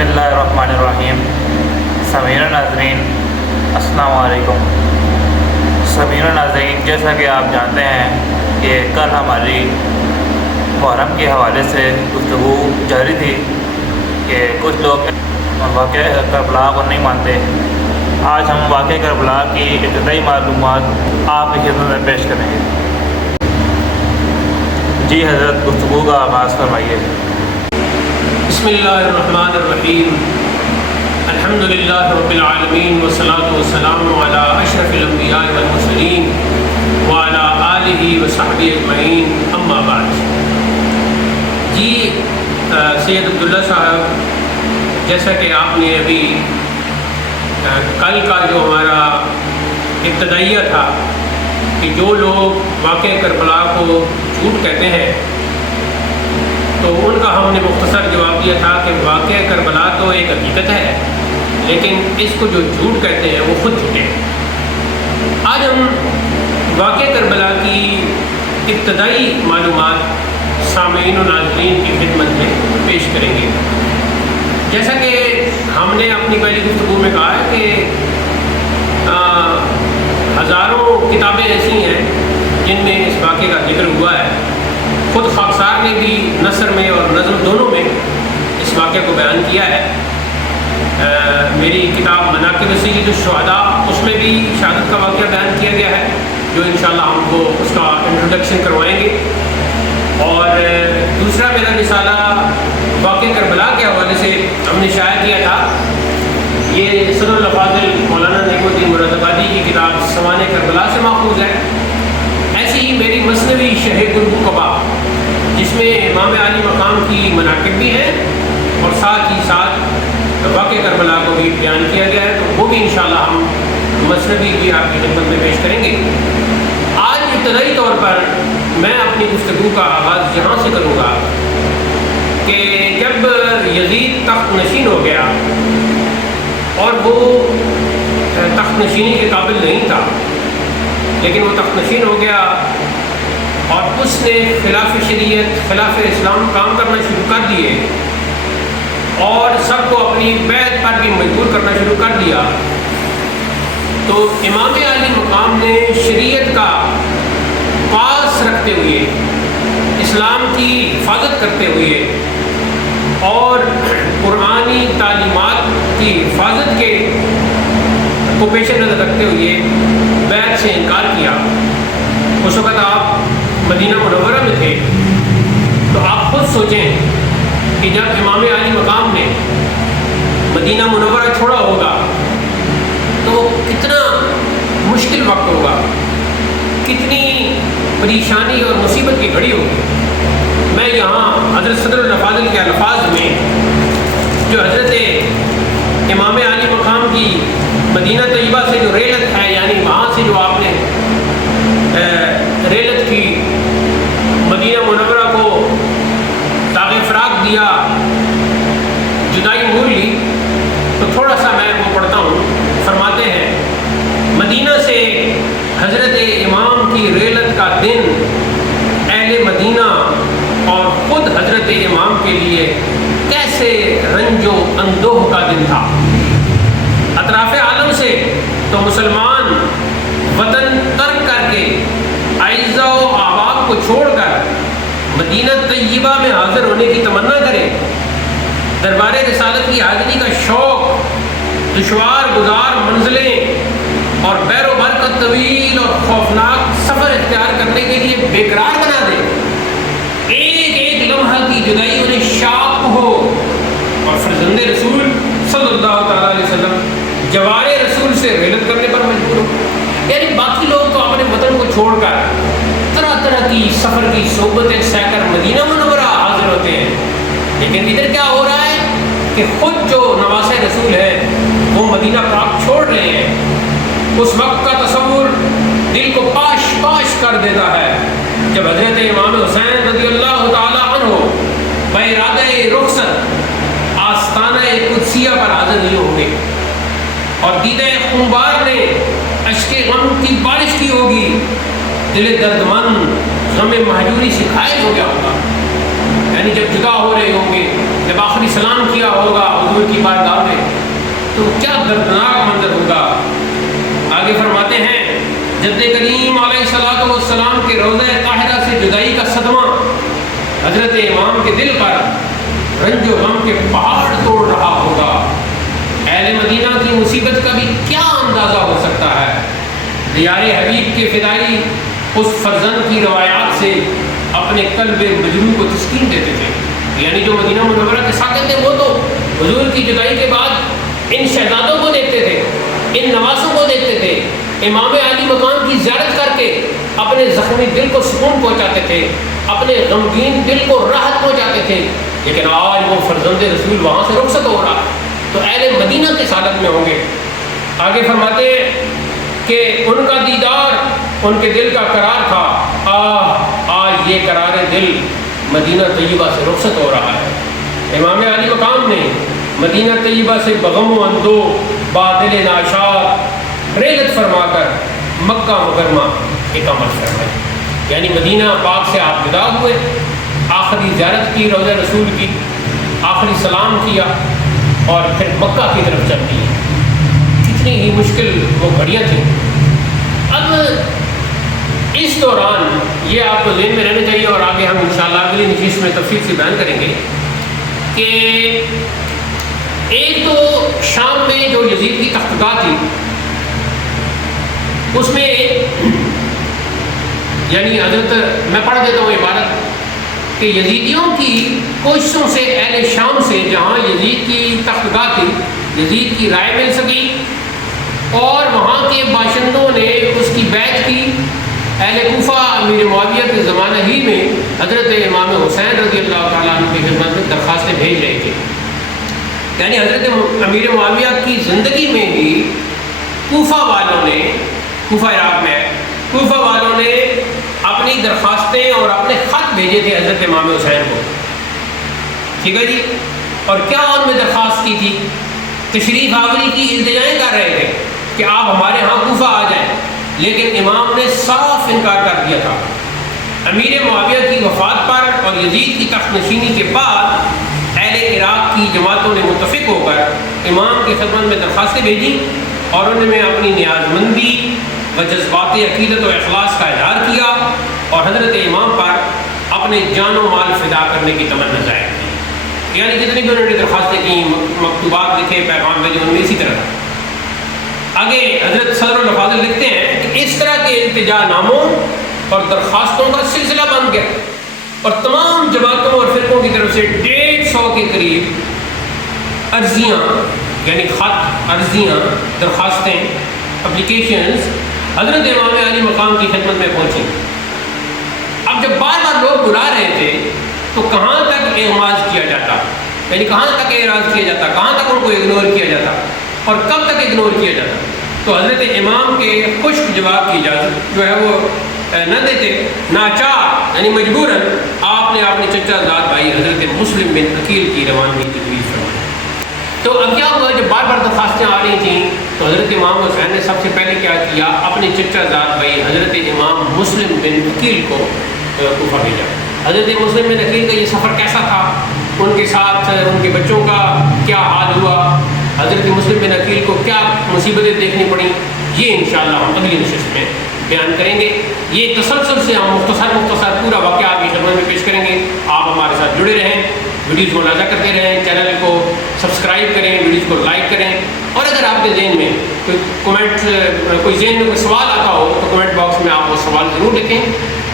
اللہ الرحمن الرحیم۔ سامعین ناظرین السلام علیکم۔ سامعین ناظرین، جیسا کہ آپ جانتے ہیں کہ کل ہماری محرم کے حوالے سے گفتگو جاری تھی کہ کچھ لوگ واقعہ کربلا کو نہیں مانتے۔ آج ہم واقعہ کربلا کی ابتدائی معلومات آپ کی خدمت میں پیش کریں گے۔ جی حضرت، گفتگو کا آغاز فرمائیے۔ بسم اللہ الرحمن الرحیم۔ الحمد للہ رب العالمین والصلاة والسلام علی اشرف الانبیاء والمرسلین وعلی آلہ وصحبہ اجمعین، اما بعد۔ جی سید عبداللہ صاحب، جیسا کہ آپ نے ابھی کل کا جو ہمارا ابتدائیہ تھا کہ جو لوگ واقعہ کربلا کو جھوٹ کہتے ہیں، تو ان کا ہم نے مختصر جواب دیا تھا کہ واقعہ کربلا تو ایک حقیقت ہے، لیکن اس کو جو جھوٹ کہتے ہیں وہ خود جھوٹے ہیں۔ آج ہم واقعہ کربلا کی ابتدائی معلومات سامعین و ناظرین کی خدمت میں پیش کریں گے۔ جیسا کہ ہم نے اپنی پہلی گفتگو میں کہا ہے کہ ہزاروں کتابیں ایسی ہیں جن میں اس واقعے کا ذکر ہوا ہے۔ خود خاکسار نے بھی نثر میں اور نظم دونوں میں اس واقعے کو بیان کیا ہے۔ میری کتاب مناقب سید الشہداء، اس میں بھی شہادت کا واقعہ بیان کیا گیا ہے، جو انشاءاللہ ہم کو اس کا انٹروڈکشن کروائیں گے۔ اور دوسرا میرا رسالہ واقعہ کربلا کے حوالے سے ہم نے شائع کیا تھا، یہ صدر الافاضل مولانا نعیم الدین مراد آبادی کی کتاب سوانح کربلا سے ماخوذ ہے۔ ایسی ہی میری مثنوی شرح گلبقبا، جس میں امام عالی مقام کی مناقب بھی ہیں اور ساتھ ہی ساتھ واقعہ کربلا کو بھی بیان کیا گیا ہے، تو وہ بھی انشاءاللہ ہم مثنوی بھی آپ کی خدمت میں پیش کریں گے۔ آج ابتدائی طور پر میں اپنی گفتگو کا آغاز یہاں سے کروں گا کہ جب یزید تخت نشین ہو گیا اور وہ تخت نشینی کے قابل نہیں تھا، لیکن وہ تخت نشین ہو گیا اور اس نے خلاف شریعت، خلاف اسلام کام کرنا شروع کر دیے اور سب کو اپنی بیعت پر بھی مجبور کرنا شروع کر دیا، تو امام عالی مقام نے شریعت کا پاس رکھتے ہوئے، اسلام کی حفاظت کرتے ہوئے اور قرآنی تعلیمات کی حفاظت کے کو پیش نظر رکھتے ہوئے بیعت سے انکار کیا۔ اس وقت آپ مدینہ منورہ میں تھے، تو آپ خود سوچیں کہ جب امام عالی مقام نے مدینہ منورہ چھوڑا ہوگا تو کتنا مشکل وقت ہوگا، کتنی پریشانی اور مصیبت کی گھڑی ہوگی۔ میں یہاں حضرت صدر الافاضل کے الفاظ میں جو حضرت امام عالی مقام کی مدینہ طیبہ سے جو ریلت ہے، یعنی وہاں سے جو آپ نے ریلت کی، مدینہ منورہ کو داغ فراق دیا، جدائی مول لی، تو تھوڑا سا میں وہ پڑھتا ہوں۔ فرماتے ہیں، مدینہ سے حضرت امام کی ریلت کا دن اہل مدینہ اور خود حضرت امام کے لیے کیسے رنج و اندوہ کا دن تھا۔ اطراف عالم سے تو مسلمان وطن ترک کر کے، اعزا و احباب کو چھوڑ کر مدینہ طیبہ میں حاضر ہونے کی تمنا کرے، دربار رسالت کی حاضری کا شوق دشوار گزار منزلیں اور بیر و بر کا طویل اور خوفناک سفر اختیار کرنے کے لیے بےقرار بنا دے، ایک ایک لمحہ کی جدائی انہیں شاق ہو، اور فرزند رسول صلی اللہ تعالیٰ علیہ وسلم جوار رسول سے ریلت کرنے پر مجبور ہو۔ یعنی باقی لوگ تو اپنے وطن کو چھوڑ کر طرح طرح کی سفر کی صحبتیں سہ کر مدینہ منورہ حاضر ہوتے ہیں، لیکن ادھر کیا ہو رہا ہے کہ خود جو نواس رسول ہے وہ مدینہ پاک چھوڑ رہے ہیں۔ اس وقت کا تصور دل کو پاش پاش کر دیتا ہے جب حضرت امام حسین رضی اللہ تعالیٰ عنہ بارادہ رخصت آستانہ قدسیہ پر حاضر نہیں ہوں گے، اور دیدہ خونبار نے اشک غم کی بارش کی ہوگی، دل درد مند غم مہجوری سے گھائل ہو گیا ہوگا۔ یعنی جب جدا ہو رہے ہوں گے، جب آخری سلام کیا ہوگا حضور حضور کی بارگاہ میں تو کیا دردناک منظر ہوگا۔ آگے فرماتے ہیں جد کریم علیہ الصلوۃ والسلام کے روضہ طاہرہ سے جدائی کا صدمہ حضرت امام کے دل پر رنج و غم کے پہاڑ توڑ رہا ہوگا۔ اہل مدینہ کی مصیبت کا بھی کیا اندازہ ہو سکتا ہے۔ دیار حبیب کے فدائی اس فرزند کی روایات سے اپنے قلب مجروح کو تسکین دیتے تھے، یعنی جو مدینہ منورہ کے ساکن تھے وہ تو حضور کی جدائی کے بعد ان شہزادوں کو دیکھتے تھے، ان نوازوں کو دیکھتے تھے، امام عالی مقام کی زیارت کر کے اپنے زخمی دل کو سکون پہنچاتے تھے، اپنے غمگین دل کو راحت پہنچاتے تھے، لیکن آج وہ فرزند رسول وہاں سے رخصت ہو رہا تو اہل مدینہ کس حالت میں ہوں گے۔ آگے فرماتے ہیں کہ ان کا دیدار ان کے دل کا قرار تھا، آج یہ قرار دل مدینہ طیبہ سے رخصت ہو رہا ہے۔ امام علی مقام نے مدینہ طیبہ سے بغم و اندو بادل ناشاد ریلت فرما کر مکہ مکرمہ اقامت فرمائی، یعنی مدینہ پاک سے آپ جدا ہوئے، آخری زیارت کی روضہ رسول کی، آخری سلام کیا اور پھر مکہ کی طرف چل دیے۔ کتنی ہی مشکل وہ گھڑیاں تھیں۔ اب اس دوران یہ آپ کو ذہن میں رہنا چاہیے اور آگے ہم انشاءاللہ اگلی نشست میں تفصیل سے بیان کریں گے کہ ایک تو شام میں جو یزید کی تختگاہ تھی اس میں یعنی حضرت میں پڑھ دیتا ہوں عبارت کہ یزیدیوں کی کوششوں سے اہل شام سے جہاں یزید کی تختگاہ تھی یزید کی رائے مل سکی اور وہاں کے باشندوں نے اس کی بیعت کی۔ اہل کوفہ امیر معاویہ کے زمانہ ہی میں حضرت امام حسین رضی اللہ تعالیٰ عنہ کی خدمت میں درخواستیں بھیج رہے تھے، یعنی حضرت امیر معاویہ کی زندگی میں ہی کوفہ والوں نے، کوفہ عراق میں ہے، کوفہ والوں نے اپنی درخواستیں اور اپنے خط بھیجے تھے حضرت امام حسین کو، ٹھیک ہے جی۔ اور کیا ان میں درخواست کی تھی؟ تشریف آوری کی التجائیں کر رہے تھے کہ آپ ہمارے ہاں کوفہ آ جائیں، لیکن امام نے صاف انکار کر دیا تھا۔ امیر معاویہ کی وفات پر اور یزید کی تخت نشینی کے بعد اہل عراق کی جماعتوں نے متفق ہو کر امام کی خدمت میں درخواستیں بھیجی اور ان میں اپنی نیاز مندی و جذبات عقیدت و اخلاص کا اظہار کیا اور حضرت امام پر اپنے جان و مال فدا کرنے کی تمنا ظاہر کی، یعنی جتنی بھی انہوں نے درخواستیں کی، مکتوبات لکھے، پیغام بھیجے، ان میں اسی طرح تھا۔ آگے حضرت صدر الفاضل لکھتے ہیں کہ اس طرح کے التجا ناموں اور درخواستوں کا سلسلہ بن گیا اور تمام جماعتوں اور فرقوں کی طرف سے 150 کے قریب عرضیاں یعنی خط، عرضیاں، درخواستیں، اپلیکیشنز حضرت امام علی مقام کی خدمت میں پہنچی۔ اب جب بار بار لوگ بلا رہے تھے تو کہاں تک اعماز کیا جاتا، یعنی کہاں تک اعراض کیا جاتا، کہاں تک ان کو اگنور کیا جاتا اور کب تک اگنور کیا جاتا؟ تو حضرت امام کے خشک جواب کی اجازت جو ہے وہ نہ دیتے، ناچار یعنی مجبوراً آپ نے اپنے چچا زاد بھائی حضرت مسلم بن عقیل کی روانگی تجویز فرمائی۔ تو اب کیا ہوا، جب بار بار درخواستیں آ رہی تھیں تو حضرت امام حسین نے سب سے پہلے کیا کیا، اپنے چچا زاد بھائی حضرت امام مسلم بن عقیل کو کوفہ بھیجا۔ حضرت مسلم بن عقیل کا یہ سفر کیسا تھا، ان کے ساتھ ان کے بچوں کا کیا حال ہوا، حضرت مسلم بن عقیل کو کیا مصیبتیں دیکھنی پڑیں، یہ انشاءاللہ ہم اگلی نشست میں بیان کریں گے۔ یہ تسلسل سے ہم مختصر پورا واقعہ آپ کی خدمت میں پیش کریں گے۔ آپ ہمارے ساتھ جڑے رہیں، ویڈیوز کو ملاحظہ کرتے رہیں، چینل کو سبسکرائب کریں، ویڈیوز کو لائک کریں، اور اگر آپ کے ذہن میں کوئی ذہن میں کوئی سوال آتا ہو تو کمنٹ باکس میں آپ وہ سوال ضرور لکھیں،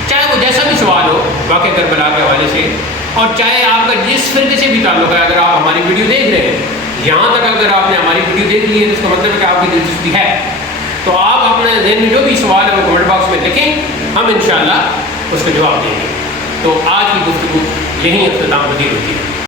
چاہے وہ جیسا بھی سوال ہو واقعہ کربلا کے حوالے سے، اور چاہے آپ کا جس فرقے سے بھی تعلق ہے۔ اگر آپ ہماری ویڈیو دیکھ رہے ہیں، یہاں تک اگر آپ نے ہماری ویڈیو دیکھ لی ہے تو اس کا مطلب ہے کہ آپ کی دلچسپی ہے، تو آپ اپنے ذہن میں جو بھی سوال ہے وہ کمنٹ باکس میں لکھیں، ہم انشاءاللہ اس کا جواب دیں گے۔ تو آج کی گفتگو یہیں اختتام پذیر ہوتی ہے۔